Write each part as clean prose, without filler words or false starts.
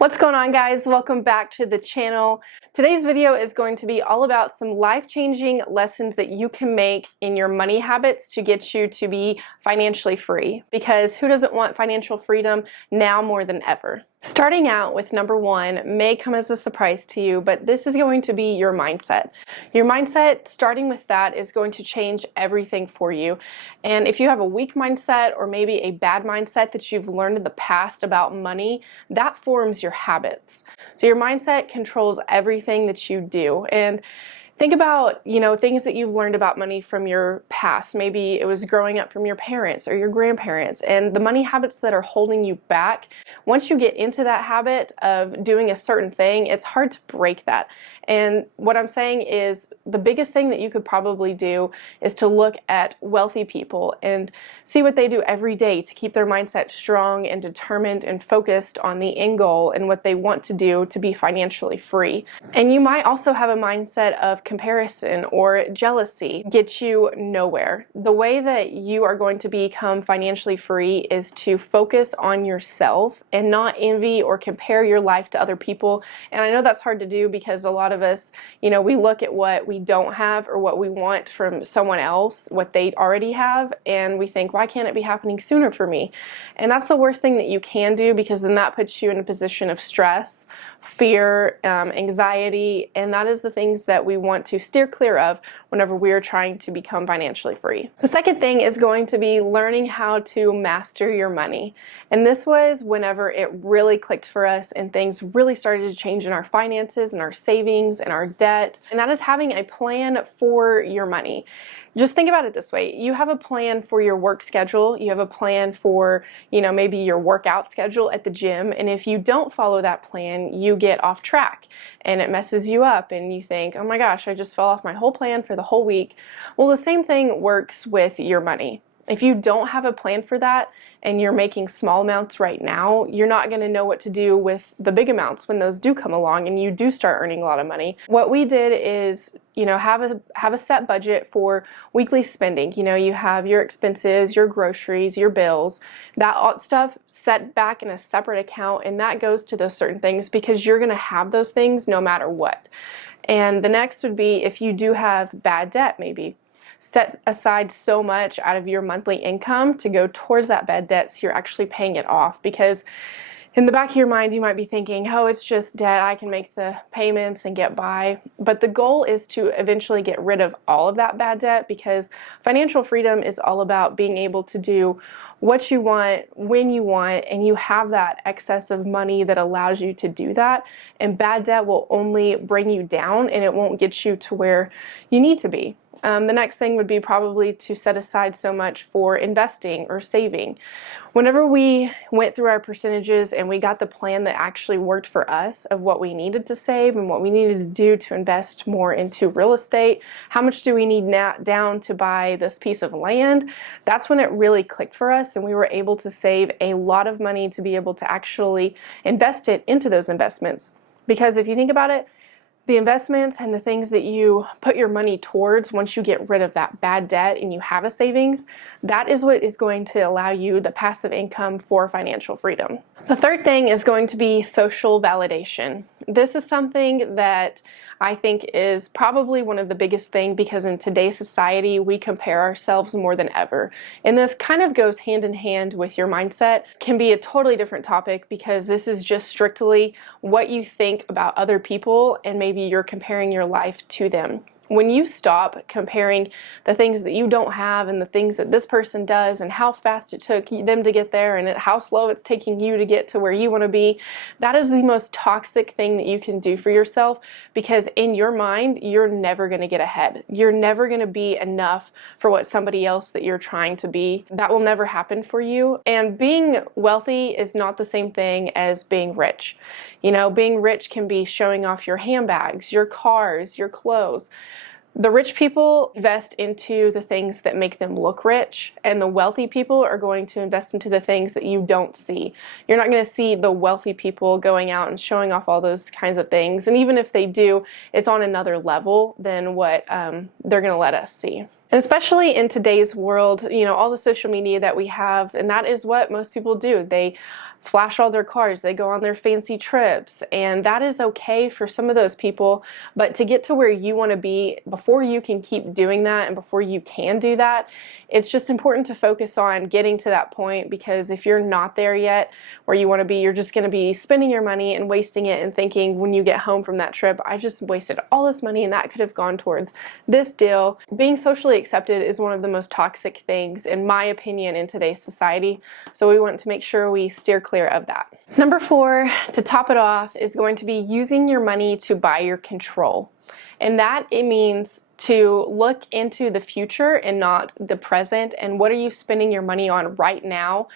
What's going on, guys? Welcome back to the channel. Today's video is going to be all about some life-changing lessons that you can make in your money habits to get you to be financially free, because who doesn't want financial freedom now more than ever? Starting out with number one may come as a surprise to you, but this is going to be your mindset. Your mindset, starting with that, is going to change everything for you. And if you have a weak mindset or maybe a bad mindset that you've learned in the past about money, that forms your habits. So your mindset controls everything that you do. And think about, things that you've learned about money from your past. Maybe it was growing up from your parents or your grandparents, and the money habits that are holding you back. Once you get into that habit of doing a certain thing, it's hard to break that. And what I'm saying is the biggest thing that you could probably do is to look at wealthy people and see what they do every day to keep their mindset strong and determined and focused on the end goal and what they want to do to be financially free. And you might also have a mindset of comparison or jealousy. Get you nowhere. The way that you are going to become financially free is to focus on yourself and not envy or compare your life to other people. And I know that's hard to do because a lot of us, we look at what we don't have or what we want from someone else, what they already have, and we think, why can't it be happening sooner for me? And that's the worst thing that you can do, because then that puts you in a position of stress, fear, anxiety, and that is the things that we want to steer clear of whenever we are trying to become financially free. The second thing is going to be learning how to master your money. And this was whenever it really clicked for us and things really started to change in our finances and our savings and our debt. And that is having a plan for your money. Just think about it this way. You have a plan for your work schedule. You have a plan for, maybe your workout schedule at the gym. And if you don't follow that plan, you get off track and it messes you up and you think, oh my gosh, I just fell off my whole plan for the whole week. Well, the same thing works with your money. If you don't have a plan for that and you're making small amounts right now, you're not going to know what to do with the big amounts when those do come along and you do start earning a lot of money. What we did is, have a set budget for weekly spending. You have your expenses, your groceries, your bills, that stuff set back in a separate account, and that goes to those certain things because you're going to have those things no matter what. And the next would be, if you do have bad debt, maybe set aside so much out of your monthly income to go towards that bad debt so you're actually paying it off. Because in the back of your mind, you might be thinking, oh, it's just debt, I can make the payments and get by. But the goal is to eventually get rid of all of that bad debt, because financial freedom is all about being able to do what you want, when you want, and you have that excess of money that allows you to do that. And bad debt will only bring you down and it won't get you to where you need to be. The next thing would be probably to set aside so much for investing or saving. Whenever we went through our percentages and we got the plan that actually worked for us of what we needed to save and what we needed to do to invest more into real estate, how much do we need now down to buy this piece of land, that's when it really clicked for us and we were able to save a lot of money to be able to actually invest it into those investments. Because if you think about it, the investments and the things that you put your money towards, once you get rid of that bad debt and you have a savings, that is what is going to allow you the passive income for financial freedom. The third thing is going to be social validation. This is something that I think is probably one of the biggest things, because in today's society we compare ourselves more than ever. And this kind of goes hand in hand with your mindset. It can be a totally different topic, because this is just strictly what you think about other people and maybe you're comparing your life to them. When you stop comparing the things that you don't have and the things that this person does and how fast it took them to get there and how slow it's taking you to get to where you want to be, that is the most toxic thing that you can do for yourself, because in your mind, you're never going to get ahead. You're never going to be enough for what somebody else that you're trying to be. That will never happen for you. And being wealthy is not the same thing as being rich. Being rich can be showing off your handbags, your cars, your clothes. The rich people invest into the things that make them look rich, and the wealthy people are going to invest into the things that you don't see. You're not going to see the wealthy people going out and showing off all those kinds of things, and even if they do, it's on another level than what they're going to let us see. And especially in today's world, all the social media that we have, and that is what most people do. They flash all their cars, they go on their fancy trips, and that is okay for some of those people. But to get to where you want to be, before you can keep doing that and before you can do that, it's just important to focus on getting to that point, because if you're not there yet where you want to be, you're just going to be spending your money and wasting it and thinking when you get home from that trip, I just wasted all this money and that could have gone towards this deal. Being socially accepted is one of the most toxic things, in my opinion, in today's society. So we want to make sure we steer clear of that. Number 4, to top it off, is going to be using your money to buy your control. And that it means to look into the future and not the present. And what are you spending your money on right now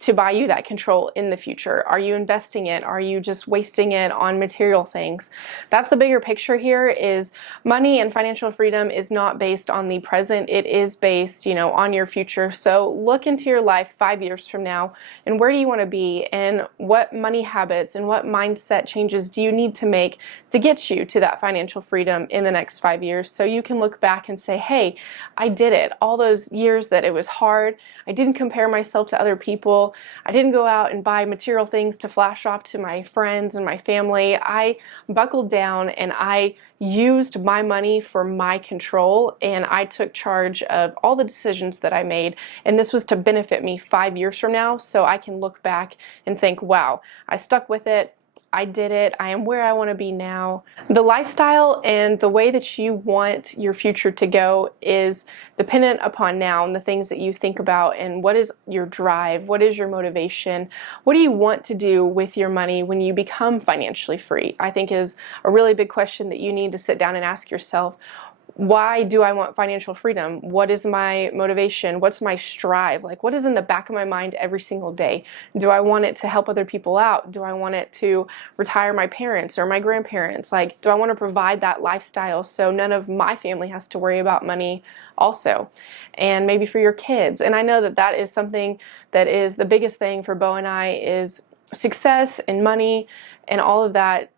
to buy you that control in the future? Are you investing it? Are you just wasting it on material things? That's the bigger picture here. Is money and financial freedom is not based on the present. It is based, on your future. So look into your life 5 years from now, and where do you want to be, and what money habits and what mindset changes do you need to make to get you to that financial freedom in the next 5 years, so you can look back and say, hey, I did it. All those years that it was hard, I didn't compare myself to other people, I didn't go out and buy material things to flash off to my friends and my family. I buckled down and I used my money for my control, and I took charge of all the decisions that I made, and this was to benefit me 5 years from now, so I can look back and think, wow, I stuck with it. I did it. I am where I want to be now. The lifestyle and the way that you want your future to go is dependent upon now and the things that you think about, and what is your drive, what is your motivation, what do you want to do with your money when you become financially free, I think is a really big question that you need to sit down and ask yourself. Why do I want financial freedom? What is my motivation? What's my strive? Like, what is in the back of my mind every single day? Do I want it to help other people out? Do I want it to retire my parents or my grandparents? Like, do I want to provide that lifestyle so none of my family has to worry about money also? And maybe for your kids. And I know that that is something that is the biggest thing for Bo and I, is success and money and all of that.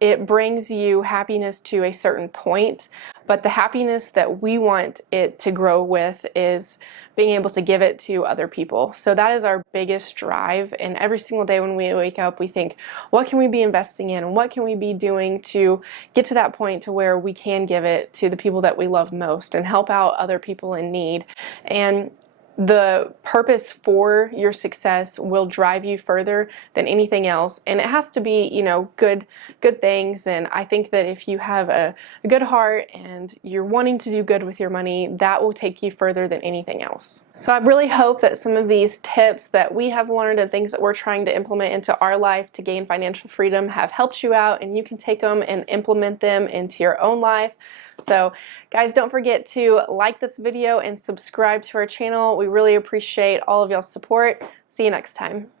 It brings you happiness to a certain point, but the happiness that we want it to grow with is being able to give it to other people. So that is our biggest drive, and every single day when we wake up, we think, what can we be investing in, and what can we be doing to get to that point to where we can give it to the people that we love most and help out other people in need. And the purpose for your success will drive you further than anything else, and it has to be, good things. And I think that if you have a good heart and you're wanting to do good with your money, that will take you further than anything else. So I really hope that some of these tips that we have learned and things that we're trying to implement into our life to gain financial freedom have helped you out, and you can take them and implement them into your own life. So guys, don't forget to like this video and subscribe to our channel. We really appreciate all of y'all's support. See you next time.